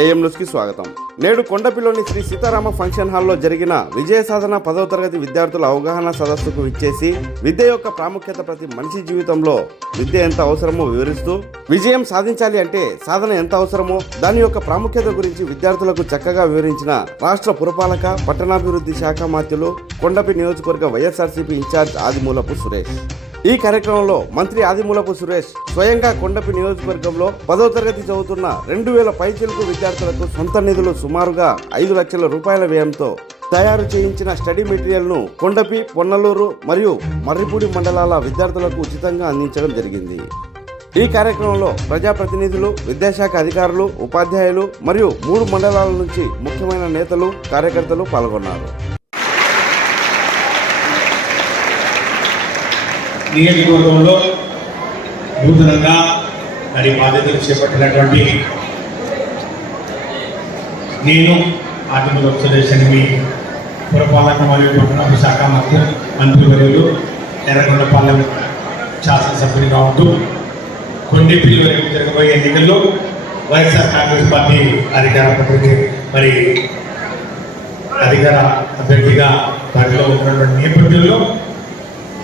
AM న్యూస్కి స్వాగతం. నేడు కొండపిలోని శ్రీ సీతారామ ఫంక్షన్ హాల్లో జరిగిన విజయ సాధన పదవ తరగతి విద్యార్థుల అవగాహన సదస్సుకు విచ్చేసి విద్య యొక్క ప్రాముఖ్యత ప్రతి మనిషి జీవితంలో విద్య ఎంత అవసరమో వివరిస్తూ విజయం సాధించాలి అంటే సాధన ఎంత అవసరమో దాని యొక్క ప్రాముఖ్యత గురించి విద్యార్థులకు చక్కగా వివరించిన రాష్ట్ర పురపాలక పట్టణాభివృద్ధి శాఖ మాత్యులు కొండపి నియోజకవర్గ వైఎస్ఆర్సీపీ ఇన్ఛార్జ్ ఆదిమూలపు సురేష్. ఈ కార్యక్రమంలో మంత్రి ఆదిమూలపు సురేష్ స్వయంగా కొండపి నియోజకవర్గంలో పదో తరగతి చదువుతున్న రెండు వేల పైచిలకు విద్యార్థులకు సొంత నిధులు సుమారుగా ఐదు లక్షల రూపాయల వ్యయంతో తయారు చేయించిన స్టడీ మెటీరియల్ను కొండపి పొన్నలూరు మరియు మర్రిపూడి మండలాల విద్యార్థులకు ఉచితంగా అందించడం జరిగింది. ఈ కార్యక్రమంలో ప్రజాప్రతినిధులు విద్యాశాఖ అధికారులు ఉపాధ్యాయులు మరియు మూడు మండలాల నుంచి ముఖ్యమైన నేతలు కార్యకర్తలు పాల్గొన్నారు. నియోజకవర్గంలో నూతనంగా మరి బాధ్యతలు చేపట్టినటువంటి నేను ఆర్థిక సురేషన్ మీ పురపాలక మరియు పట్టణ శాఖ మంత్రి మంత్రివర్యులు ఎర్రగొండ పార్లమెంట్ శాసనసభ్యునిగా ఉంటూ కొండెపిల్లి వరకు జరగబోయే ఎన్నికల్లో వైఎస్ఆర్ కాంగ్రెస్ పార్టీ అధికార పద్ధతి మరి అధికార అభ్యర్థిగా వారిలో ఉన్నటువంటి నేపథ్యంలో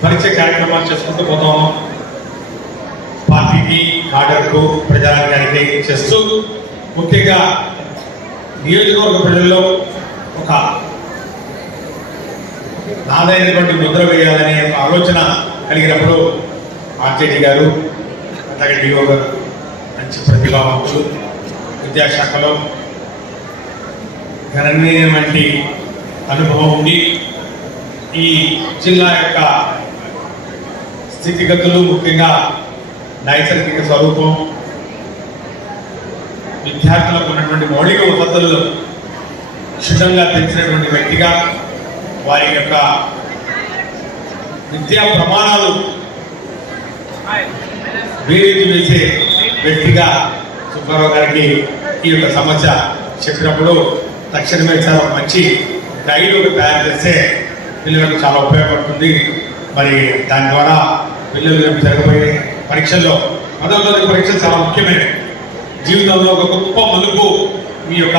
పరిచయ కార్యక్రమాలు చేసుకుంటూ పోతాం. పార్టీకి ఆర్డర్కు ప్రజానికి చేస్తూ ముఖ్యంగా నియోజకవర్గ ప్రజల్లో ఒక నాదైనటువంటి ముద్ర వేయాలనే ఆలోచన కలిగినప్పుడు ఆర్జేడీ గారు అలాగే డిఓ గారు మంచి ప్రతిభావంతులు విద్యాశాఖలో గణనీయమైనటువంటి అనుభవం ఉండి ఈ జిల్లా యొక్క స్థితిగతులు ముఖ్యంగా నైసర్గిక స్వరూపం విద్యార్థులకు ఉన్నటువంటి మౌలిక వసతులు క్షుణ్ణంగా తెలిసినటువంటి వ్యక్తిగా వారి యొక్క విద్యా ప్రమాణాలు వేరేది వేసే వ్యక్తిగా సుబ్బారావు గారికి ఈ యొక్క సమస్య చెప్పినప్పుడు తక్షణమే చాలా మంచి గైడ్ తయారు చేస్తే పిల్లలకు చాలా ఉపయోగపడుతుంది. మరి దాని ద్వారా పిల్లలు జరగబోయే పరీక్షల్లో పదవ పరీక్షలు చాలా ముఖ్యమైనవి జీవితంలో ఒక గొప్ప మలుపు మీ యొక్క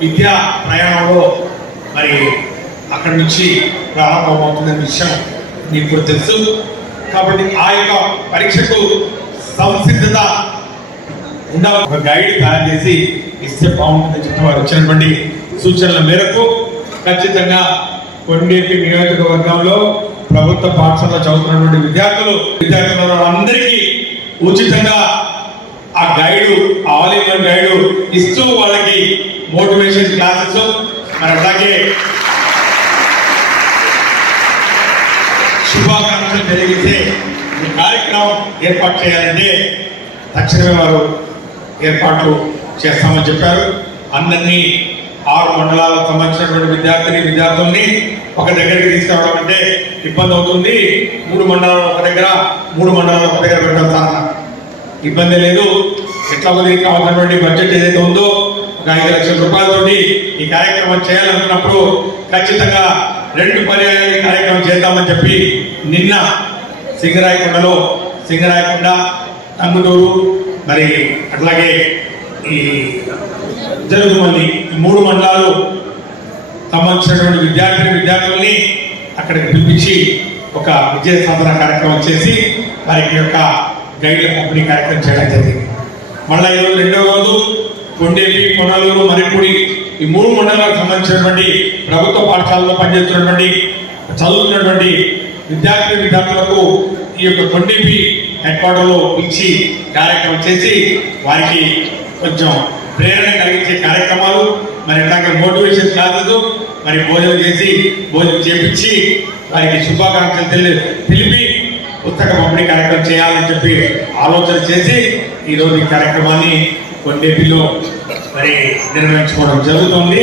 విద్యా ప్రయాణంలో మరి అక్కడి నుంచి ప్రారంభమవుతుందనే విషయం మీకు కూడా తెలుసు. కాబట్టి ఆ యొక్క పరీక్షకు సంసిద్ధత ఉండాలి. ఒక గైడ్ తయారు చేసి ఇస్తే బాగుంటుందని చెప్పి వారు వచ్చినటువంటి సూచనల మేరకు ఖచ్చితంగా కొండేపి నియోజకవర్గంలో ప్రభుత్వ పాఠశాలలో చదువుతున్నటువంటి విద్యార్థులు విద్యార్థులు అందరికీ ఉచితంగా ఆ గైడు ఆల్ ఇన్ గైడు ఇస్తూ వాళ్ళకి మోటివేషన్ క్లాసెస్. మరి అలాగే శుభాకాంక్షలు తెలియజేసే ఈ కార్యక్రమం ఏర్పాటు చేయాలంటే తక్షణమే వారు ఏర్పాటు చేస్తామని చెప్పారు. అందరినీ ఆరు మండలాలకు సంబంధించినటువంటి విద్యార్థిని విద్యార్థుల్ని ఒక దగ్గరికి తీసుకురావడం అంటే ఇబ్బంది అవుతుంది. మూడు మండలాలు ఒక దగ్గర మూడు మండలాలు ఒక దగ్గర పెట్టడం సాధన ఇబ్బంది లేదు. ఎట్లా దీనికి కావాల్సినటువంటి బడ్జెట్ ఏదైతే ఉందో ఒక ఐదు లక్షల రూపాయలతోటి ఈ కార్యక్రమం చేయాలనుకున్నప్పుడు ఖచ్చితంగా రెండు పర్యాయాలు ఈ కార్యక్రమం చేద్దామని చెప్పి నిన్న సింగరాయకొండలో సింగరాయకొండ టంగుటూరు మరి అట్లాగే ఈ జరుగుమంది ఈ మూడు మండలాలు సంబంధించినటువంటి విద్యార్థిని విద్యార్థుల్ని అక్కడికి పిలిపించి ఒక విజయ సాధన కార్యక్రమం చేసి వారికి యొక్క గైడ్ల పంపిణీ కార్యక్రమం చేయడం జరిగింది. మళ్ళీ ఈరోజు రెండవ రోజు కొండేపి కొనలూరు మరిపూడి ఈ మూడు మండలాలకు సంబంధించినటువంటి ప్రభుత్వ పాఠశాలలో పనిచేస్తున్నటువంటి చదువుతున్నటువంటి విద్యార్థి విద్యార్థులకు ఈ యొక్క కొండేపి హెడ్ క్వార్టర్లో పిలిచి కార్యక్రమం చేసి వారికి కొంచెం ప్రేరణ కలిగించే కార్యక్రమం మరి అలాగే మోటివేషన్ కాదు మరి భోజనం చేసి భోజనం చేపించి వారికి శుభాకాంక్షలు తెలి తెలిపి పుస్తక పంపిణీ కార్యక్రమం చేయాలని చెప్పి ఆలోచన చేసి ఈరోజు ఈ కార్యక్రమాన్ని కొండేపిలో మరి నిర్వహించుకోవడం జరుగుతుంది.